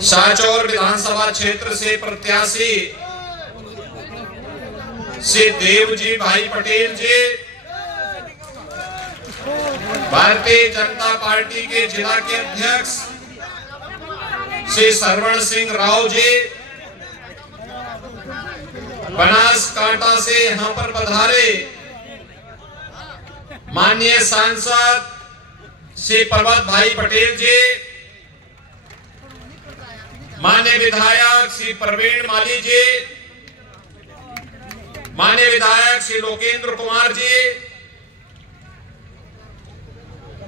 साचौर विधानसभा क्षेत्र से प्रत्याशी श्री देवजी भाई पटेल जी, भारतीय जनता पार्टी के जिला के अध्यक्ष श्री सरवण सिंह राव जी, बनासकांठा से यहाँ पर पधारे माननीय सांसद श्री पर्वत भाई पटेल जी, माननीय विधायक श्री प्रवीण माली जी, माननीय विधायक श्री लोकेंद्र कुमार जी,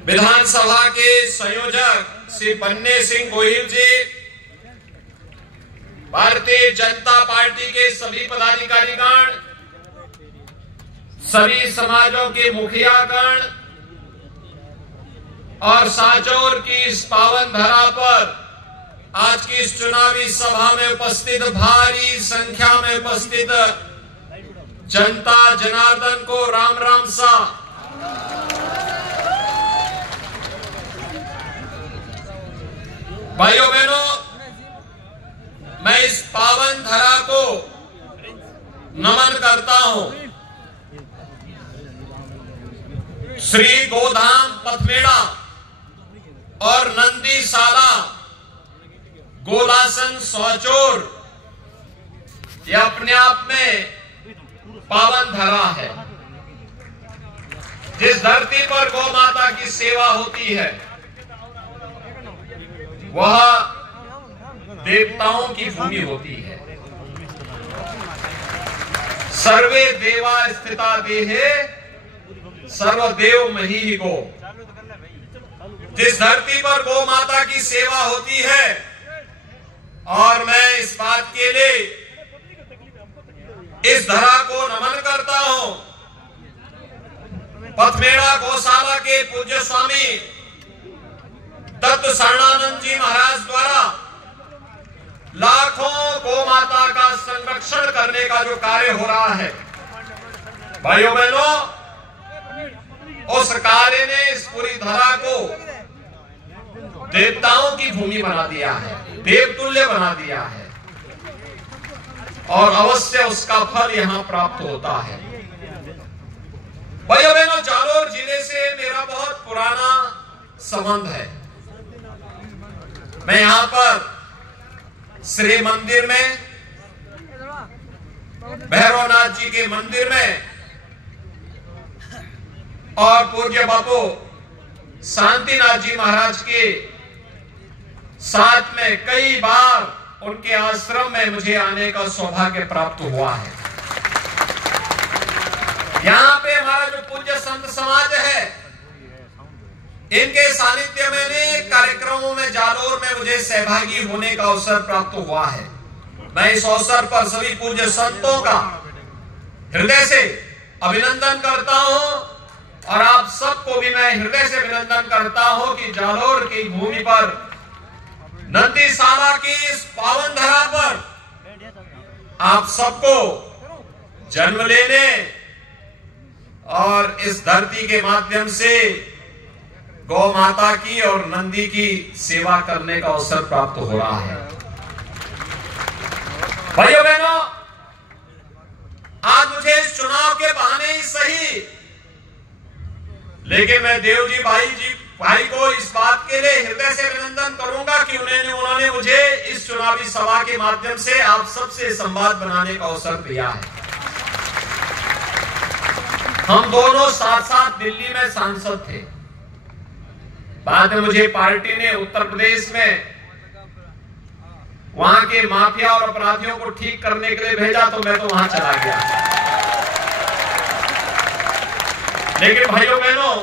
विधानसभा के संयोजक श्री बन्ने सिंह गोहिल जी, भारतीय जनता पार्टी के सभी पदाधिकारीगण, सभी समाजों के मुखियागण और साचौर की इस पावन धरा पर आज की इस चुनावी सभा में उपस्थित भारी संख्या में उपस्थित जनता जनार्दन को राम राम सा। भाइयों बहनों, मैं इस पावन धरा को नमन करता हूं। श्री गोधाम पथमेड़ा और नंदीसाला गोलासन साचौर ये अपने आप में पावन धरा है। जिस धरती पर गौ माता की सेवा होती है वह देवताओं की भूमि होती है। सर्वे देवा स्थिता देहे सर्वदेव मही गो। जिस धरती पर गौ माता की सेवा होती है, और मैं इस बात के लिए इस धरा को नमन करता हूं। पथमेड़ा गौशाला के पूज्य स्वामी दत्त शरणानंद जी महाराज द्वारा लाखों गौ माता का संरक्षण करने का जो कार्य हो रहा है, भाइयों बहनों, उस कार्य ने इस पूरी धरा को देवताओं की भूमि बना दिया है, देवतुल्य बना दिया है, और अवश्य उसका फल यहां प्राप्त होता है। भाइयों बहनों, जालोर जिले से मेरा बहुत पुराना संबंध है। मैं यहां पर श्री मंदिर में, भैरवनाथ जी के मंदिर में और पूज्य बापू शांतिनाथ जी महाराज के साथ में कई बार उनके आश्रम में मुझे आने का सौभाग्य प्राप्त हुआ है। यहाँ पे हमारा जो पूज्य संत समाज है, इनके सानिध्य में अनेक कार्यक्रमों में जालोर में मुझे सहभागी होने का अवसर प्राप्त हुआ है। मैं इस अवसर पर सभी पूज्य संतों का हृदय से अभिनंदन करता हूं, और आप सबको भी मैं हृदय से अभिनंदन करता हूं कि जालोर की भूमि पर, नंदीसाला की इस पावन धरा पर आप सबको जन्म लेने और इस धरती के माध्यम से गौ माता की और नंदी की सेवा करने का अवसर प्राप्त हो रहा है। भाइयों बहनों, आज मुझे इस चुनाव के बहाने ही सही, लेकिन मैं देवजी भाई को इस बात के लिए हृदय से अभिनंदन करूंगा कि उन्होंने मुझे इस चुनावी सभा के माध्यम से आप सबसे संवाद बनाने का अवसर दिया है। हम दोनों साथ साथ दिल्ली में सांसद थे। बाद में मुझे पार्टी ने उत्तर प्रदेश में वहां के माफिया और अपराधियों को ठीक करने के लिए भेजा, तो मैं तो वहां चला गया। लेकिन भाइयों बहनों,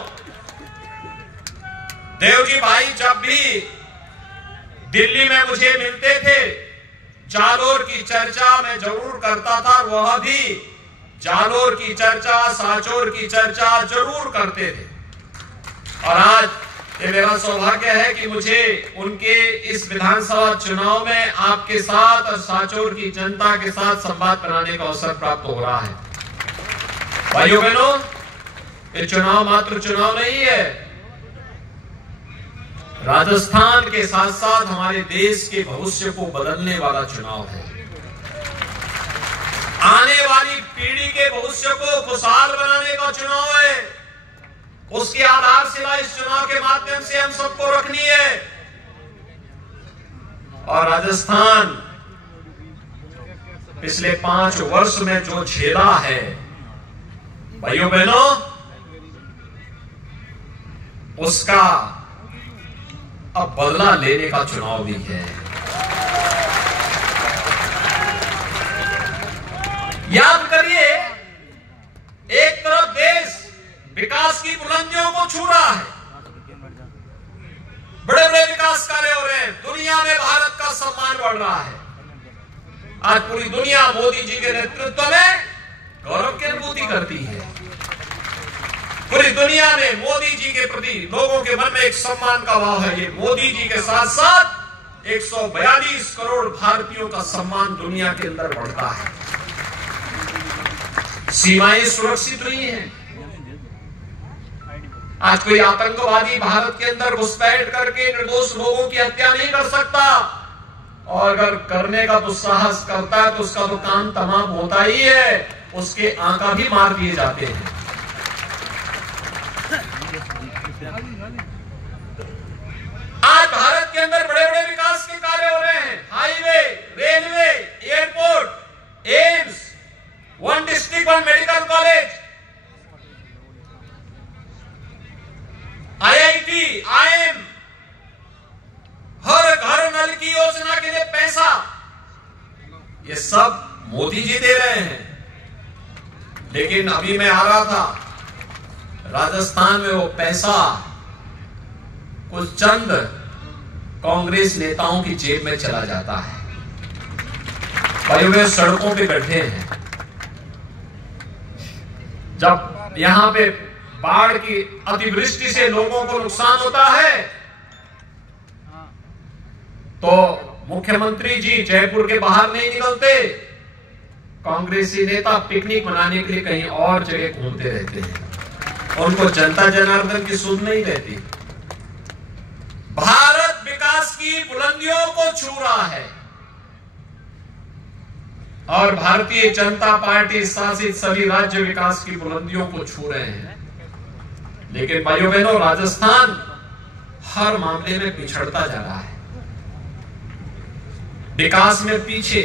देवजी भाई जब भी दिल्ली में मुझे मिलते थे, जालोर की चर्चा मैं जरूर करता था। वह भी जालोर की चर्चा, साचौर की चर्चा जरूर करते थे। और आज ये मेरा सौभाग्य है कि मुझे उनके इस विधानसभा चुनाव में आपके साथ और साचौर की जनता के साथ संवाद बनाने का अवसर प्राप्त हो रहा है। भाइयों बहनों, ये चुनाव मात्र चुनाव नहीं है, राजस्थान के साथ साथ हमारे देश के भविष्य को बदलने वाला चुनाव है। आने वाली पीढ़ी के भविष्य को खुशहाल बनाने का चुनाव है। उसकी आधारशिला इस चुनाव के माध्यम से हम सबको रखनी है। और राजस्थान पिछले 5 वर्ष में जो झेला है, भाइयों बहनों, उसका अब बदला लेने का चुनाव भी है। याद करिए, एक तरफ देश विकास की बुलंदियों को छू रहा है, बड़े बड़े विकास कार्य हो रहे हैं, दुनिया में भारत का सम्मान बढ़ रहा है। आज पूरी दुनिया मोदी जी के नेतृत्व में गौरव की अनुभूति करती है। पूरी दुनिया में मोदी जी के प्रति लोगों के मन में एक सम्मान का भाव है। ये मोदी जी के साथ साथ 142 करोड़ भारतीयों का सम्मान दुनिया के अंदर बढ़ता है। सीमाएं सुरक्षित हुई हैं। आज कोई आतंकवादी भारत के अंदर घुसपैठ करके निर्दोष लोगों की हत्या नहीं कर सकता, और अगर करने का दुस्साहस करता है तो उसका तो काम तमाम होता ही है, उसके आंका भी मार दिए जाते हैं। आज भारत के अंदर बड़े बड़े विकास के कार्य हो रहे हैं। Highway, railway, airport, AIIMS, 1 district 1 medical college, IIT, IIM, हर घर नल की योजना के लिए पैसा, ये सब मोदी जी दे रहे हैं। लेकिन अभी मैं आ रहा था, राजस्थान में वो पैसा कुछ चंद कांग्रेस नेताओं की जेब में चला जाता है। भाई वे सड़कों पे बैठे हैं। जब यहां पे बाढ़ की अतिवृष्टि से लोगों को नुकसान होता है, तो मुख्यमंत्री जी जयपुर के बाहर नहीं निकलते, कांग्रेसी नेता पिकनिक मनाने के लिए कहीं और जगह घूमते रहते हैं। उनको जनता जनार्दन की सुध नहीं रहती। भारत विकास की बुलंदियों को छू रहा है, और भारतीय जनता पार्टी शासित सभी राज्य विकास की बुलंदियों को छू रहे हैं। लेकिन भाइयों बहनों, राजस्थान हर मामले में पिछड़ता जा रहा है। विकास में पीछे,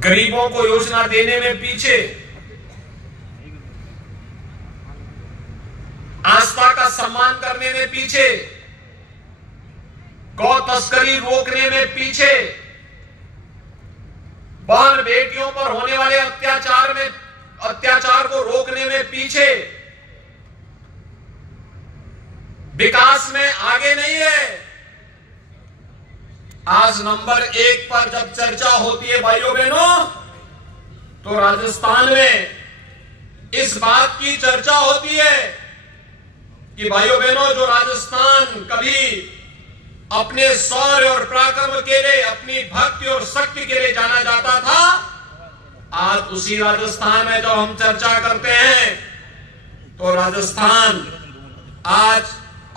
गरीबों को योजना देने में पीछे, आस्था का सम्मान करने में पीछे, गौ तस्करी रोकने में पीछे, बहन बेटियों पर होने वाले अत्याचार को रोकने में पीछे, विकास में आगे नहीं है। आज नंबर 1 पर जब चर्चा होती है भाइयों बहनों, तो राजस्थान में इस बात की चर्चा होती है कि भाइयों बहनों, जो राजस्थान कभी अपने शौर्य और पराक्रम के लिए, अपनी भक्ति और शक्ति के लिए जाना जाता था, आज उसी राजस्थान में जब हम चर्चा करते हैं, तो राजस्थान आज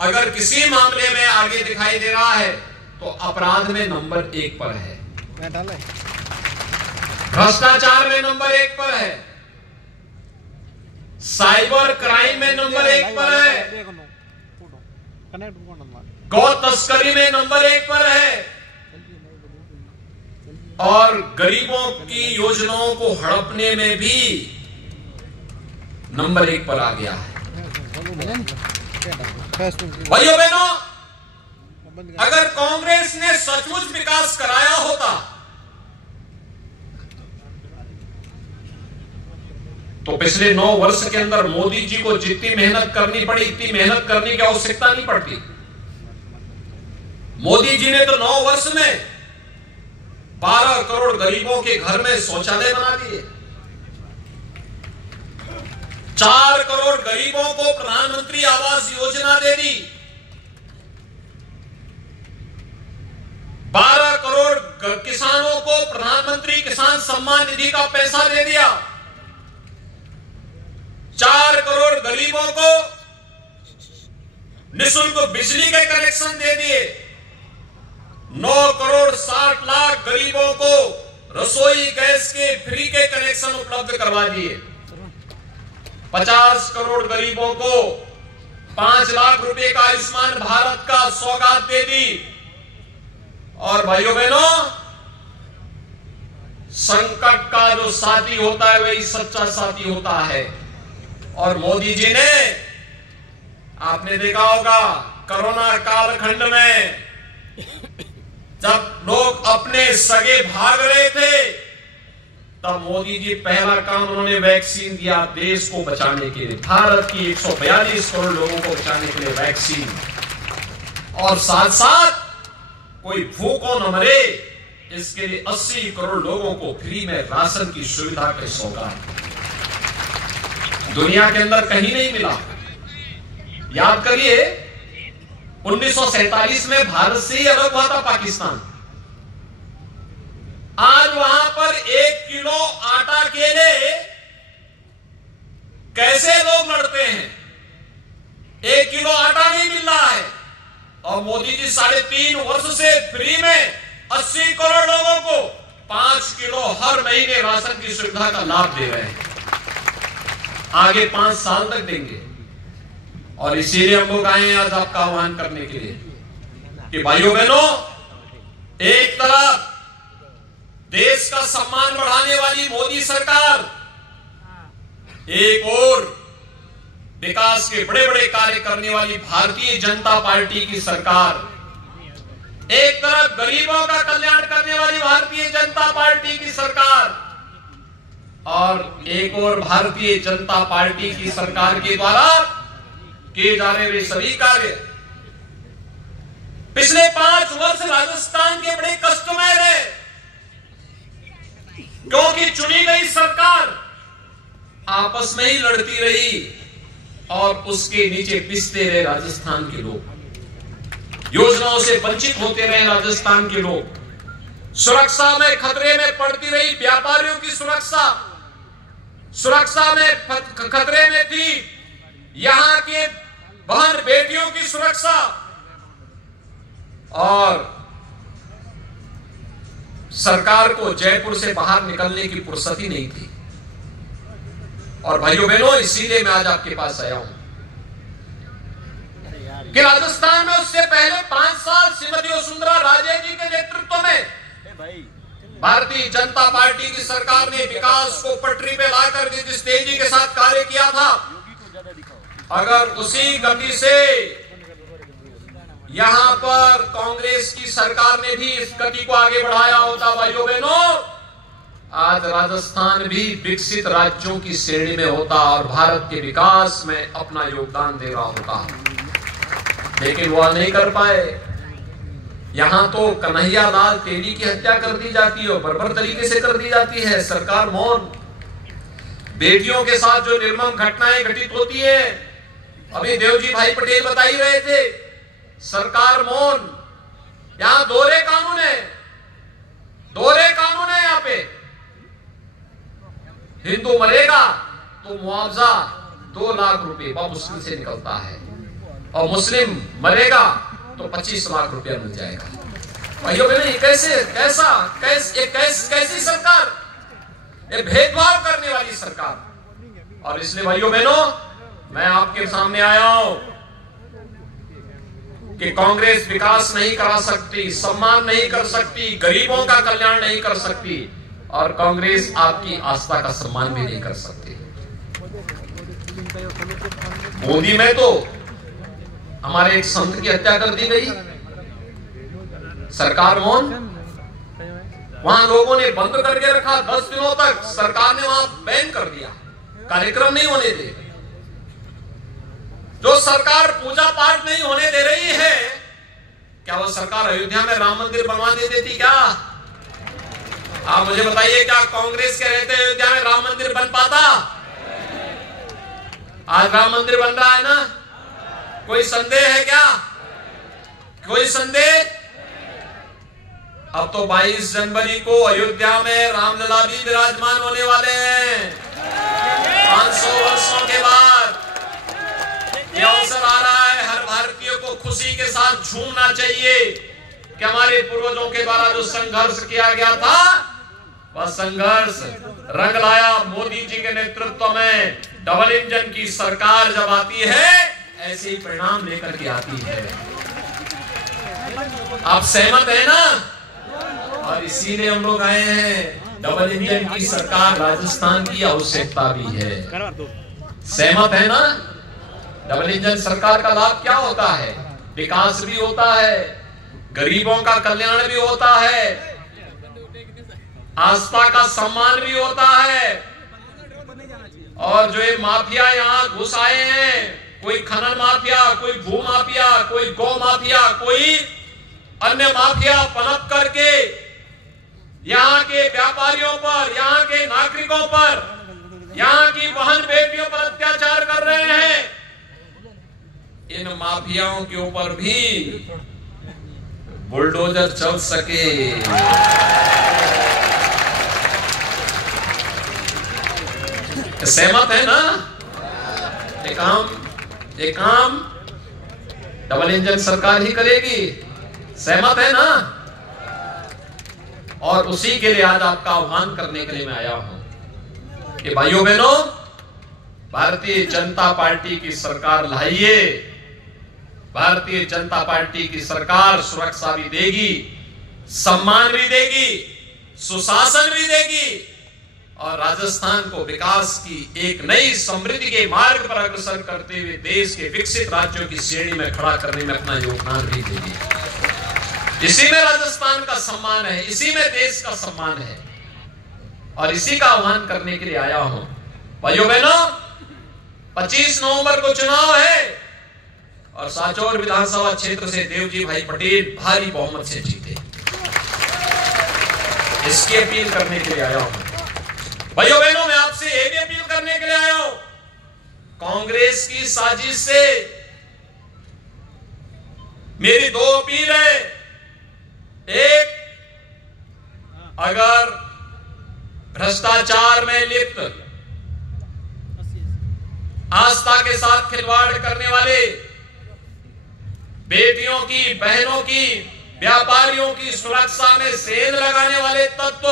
अगर किसी मामले में आगे दिखाई दे रहा है तो अपराध में नंबर 1 पर है, भ्रष्टाचार में नंबर 1 पर है, साइबर क्राइम में नंबर 1 पर है, गौ तस्करी में नंबर 1 पर है, और गरीबों की योजनाओं को हड़पने में भी नंबर 1 पर आ गया है। भाइयों बहनों, अगर कांग्रेस ने सचमुच विकास कराया होता तो पिछले 9 वर्ष के अंदर मोदी जी को जितनी मेहनत करनी पड़ी, इतनी मेहनत करने की आवश्यकता नहीं पड़ती। मोदी जी ने तो 9 वर्ष में 12 करोड़ गरीबों के घर में शौचालय बना दिए, 4 करोड़ गरीबों को प्रधानमंत्री आवास योजना दे दी, 12 करोड़ किसानों को प्रधानमंत्री किसान सम्मान निधि का पैसा दे दिया, 4 करोड़ गरीबों को निःशुल्क बिजली के कनेक्शन दे दिए, 9 करोड़ 60 लाख गरीबों को रसोई गैस के फ्री के कनेक्शन उपलब्ध करवा दिए, 50 करोड़ गरीबों को 5 लाख रुपए का आयुष्मान भारत का सौगात दे दी। और भाइयों बहनों, संकट का जो साथी होता है वही सच्चा साथी होता है। और मोदी जी ने, आपने देखा होगा कोरोना कालखंड में जब लोग अपने सगे भाग रहे थे, तब मोदी जी पहला काम उन्होंने वैक्सीन दिया देश को बचाने के लिए, भारत की 142 करोड़ लोगों को बचाने के लिए वैक्सीन। और साथ साथ कोई भूखों न मरे इसके लिए 80 करोड़ लोगों को फ्री में राशन की सुविधा का सौगात। दुनिया के अंदर कहीं नहीं मिला। याद करिए 1947 में भारत से ही अलग हुआ था पाकिस्तान। आज वहां पर 1 किलो आटा के लिए कैसे लोग लड़ते हैं, 1 किलो आटा नहीं मिल रहा है। और मोदी जी 3.5 वर्ष से फ्री में 80 करोड़ लोगों को 5 किलो हर महीने राशन की सुविधा का लाभ दे रहे हैं। आगे 5 साल तक देंगे। और इसीलिए हम लोग आए हैं आज आपका आह्वान करने के लिए कि भाइयों बहनों, एक तरफ देश का सम्मान बढ़ाने वाली मोदी सरकार, एक और विकास के बड़े बड़े कार्य करने वाली भारतीय जनता पार्टी की सरकार, एक तरफ गरीबों का कल्याण करने वाली भारतीय जनता पार्टी की सरकार, और एक और भारतीय जनता पार्टी की सरकार के द्वारा किए जाने वाले सभी कार्य। पिछले 5 वर्ष राजस्थान के बड़े कष्टमय रहे, क्योंकि चुनी गई सरकार आपस में ही लड़ती रही और उसके नीचे पिसते रहे राजस्थान के लोग, योजनाओं से वंचित होते रहे राजस्थान के लोग, सुरक्षा में खतरे में पड़ती रही व्यापारियों की सुरक्षा में खतरे में थी यहां के बहन बेटियों की सुरक्षा। और सरकार को जयपुर से बाहर निकलने की फुर्सत ही नहीं थी। और भाइयों बहनों, इसीलिए मैं आज आपके पास आया हूं कि राजस्थान में उससे पहले 5 साल श्रीमती वसुंधरा राजे जी के नेतृत्व में भारतीय जनता पार्टी की सरकार ने विकास को पटरी पे लाकर जिस तेजी के साथ कार्य किया था, अगर उसी गति से यहां पर कांग्रेस की सरकार ने भी इस गति को आगे बढ़ाया होता, भाइयों बहनों, आज राजस्थान भी विकसित राज्यों की श्रेणी में होता और भारत के विकास में अपना योगदान दे रहा होता। लेकिन वह नहीं कर पाए। यहां तो कन्हैया लाल तेली की हत्या कर दी जाती है और बर्बर तरीके से कर दी जाती है, सरकार मौन। बेटियों के साथ जो निर्मम घटनाएं घटित होती है, अभी देवजी भाई पटेल बता ही रहे थे, सरकार मौन। यहां दोहरे कानून है यहां पे। हिंदू मरेगा तो मुआवजा 2 लाख रुपए बहुत मुश्किल से निकलता है, और मुस्लिम मरेगा तो 25 लाख रुपया मिल जाएगा। भाइयों बहनों, कैसी सरकार, ये भेदभाव करने वाली सरकार। और इसलिए भाइयों बहनों, मैं आपके सामने आया हूं कि कांग्रेस विकास नहीं करा सकती, सम्मान नहीं कर सकती, गरीबों का कल्याण नहीं कर सकती, और कांग्रेस आपकी आस्था का सम्मान भी नहीं कर सकती। मोदी में तो हमारे एक संत की हत्या कर दी गई, सरकार मौन। वहां लोगों ने बंद करके रखा 10 दिनों तक, सरकार ने वहां बैन कर दिया, कार्यक्रम नहीं होने दे। जो सरकार पूजा पाठ नहीं होने दे रही है, क्या वो सरकार अयोध्या में राम मंदिर बनवा दे देती क्या? आप मुझे बताइए, क्या कांग्रेस के रहते अयोध्या में राम मंदिर बन पाता? आज राम मंदिर बन रहा है ना, कोई संदेह है क्या? कोई संदेह? अब तो 22 जनवरी को अयोध्या में रामलला भी विराजमान होने वाले हैं। 500 वर्षों के बाद यह अवसर आ रहा है हर भारतीय को खुशी के साथ झूमना चाहिए कि हमारे पूर्वजों के द्वारा जो संघर्ष किया गया था वह संघर्ष रंग लाया। मोदी जी के नेतृत्व में डबल इंजन की सरकार जब आती है ऐसे ही परिणाम लेकर के आती है। आप सहमत है ना? और इसीलिए हम लोग आए हैं। डबल इंजन की सरकार राजस्थान की आवश्यकता भी है। सहमत है ना? डबल इंजन सरकार का लाभ क्या होता है? विकास भी होता है, गरीबों का कल्याण भी होता है, आस्था का सम्मान भी होता है। और जो ये माफिया यहाँ घुस आए हैं, कोई खनन माफिया, कोई भू माफिया, कोई गौ माफिया, कोई अन्य माफिया पनप करके यहाँ के व्यापारियों पर, यहाँ के नागरिकों पर, यहाँ की बहन बेटियों पर अत्याचार कर रहे हैं। इन माफियाओं के ऊपर भी बुलडोजर चल सके। सहमत है ना? ये काम डबल इंजन सरकार ही करेगी। सहमत है ना? और उसी के लिए आज आपका आह्वान करने के लिए मैं आया हूं कि भाइयों बहनों, भारतीय जनता पार्टी की सरकार लाइए। भारतीय जनता पार्टी की सरकार सुरक्षा भी देगी, सम्मान भी देगी, सुशासन भी देगी और राजस्थान को विकास की एक नई समृद्धि के मार्ग पर अग्रसर करते हुए देश के विकसित राज्यों की श्रेणी में खड़ा करने में अपना योगदान भी देगी। इसी में राजस्थान का सम्मान है, इसी में देश का सम्मान है और इसी का आह्वान करने के लिए आया हूं। भाइयों बहनों, 25 नवंबर को चुनाव है और सांचौर विधानसभा क्षेत्र से देवजी भाई पटेल भारी बहुमत से जीते। इसकी अपील करने के लिए आया हूं। भाइयों बहनों, मैं आपसे यह भी अपील करने के लिए आया हूं, कांग्रेस की साजिश से मेरी दो अपील है। एक, अगर भ्रष्टाचार में लिप्त, आस्था के साथ खिलवाड़ करने वाले, बेटियों की, बहनों की, व्यापारियों की सुरक्षा में सेंध लगाने वाले तत्व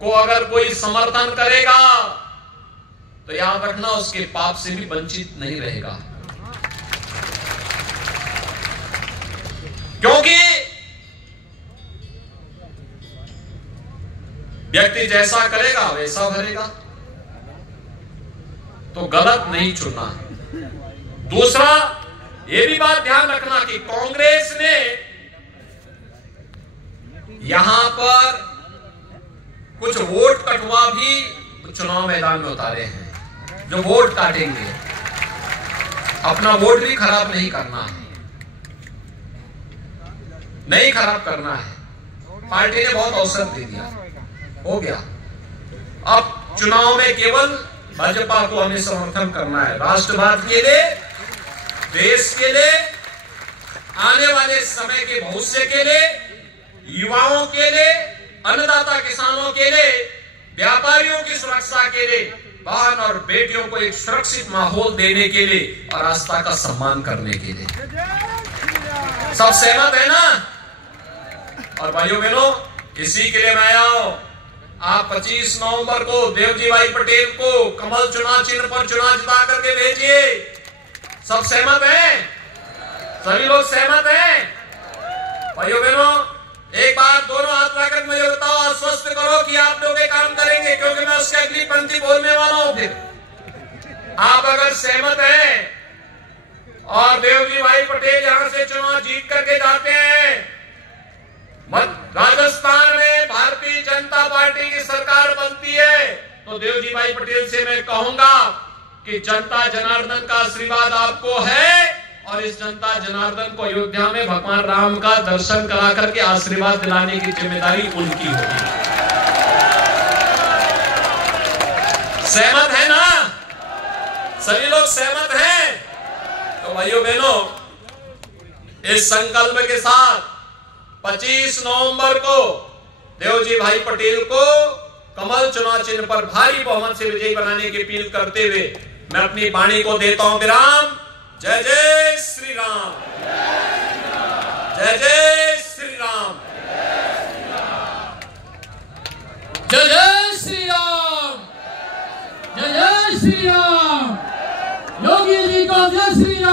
को अगर कोई समर्थन करेगा तो याद रखना उसके पाप से भी वंचित नहीं रहेगा। क्योंकि व्यक्ति जैसा करेगा वैसा भरेगा, तो गलत नहीं चुनना। दूसरा, यह भी बात ध्यान रखना कि कांग्रेस ने यहां पर कुछ वोट कटवा भी चुनाव मैदान में उतारे हैं। जो वोट काटेंगे, अपना वोट भी खराब नहीं करना है, नहीं खराब करना है। पार्टी ने बहुत अवसर दे दिया, हो गया। अब चुनाव में केवल भाजपा को हमें समर्थन करना है, राष्ट्रवाद के लिए, देश के लिए, आने वाले समय के भविष्य के लिए, युवाओं के लिए, अन्नदाता किसानों के लिए, व्यापारियों की सुरक्षा के लिए, बहन और बेटियों को एक सुरक्षित माहौल देने के लिए और आस्था का सम्मान करने के लिए। सब सहमत है ना? और भाइयों बहनों, इसी के लिए मैं आया हूं। आप 25 नवंबर को देवजी भाई पटेल को कमल चुनाव चिन्ह पर चुनाव जिता करके भेजिए। सब सहमत हैं? सभी लोग सहमत हैं? भाइयों बहनों, एक बार दोनों हाथ लाकर मुझे बताओ, आश्वस्त करो कि आप लोग ये काम करेंगे, क्योंकि मैं उसकी अगली पंक्ति बोलने वाला हूं। फिर आप अगर सहमत हैं और देवजी भाई पटेल यहां से चुनाव जीत करके जाते हैं, राजस्थान में भारतीय जनता पार्टी की सरकार बनती है, तो देवजी भाई पटेल से मैं कहूंगा कि जनता जनार्दन का आशीर्वाद आपको है और इस जनता जनार्दन को अयोध्या में भगवान राम का दर्शन करा करके आशीर्वाद दिलाने की जिम्मेदारी उनकी होगी। सहमत है ना? सभी लोग सहमत हैं? तो भाइयों बहनों, इस संकल्प के साथ 25 नवंबर को देवजी भाई पटेल को कमल चुनाव चिन्ह पर भारी बहुमत से विजयी बनाने की अपील करते हुए मैं अपनी वाणी को देता हूं विराम। जय जय श्री राम, जय जय श्री राम, जय जय श्री राम, जय जय श्री राम, योगी जी का जय श्री राम।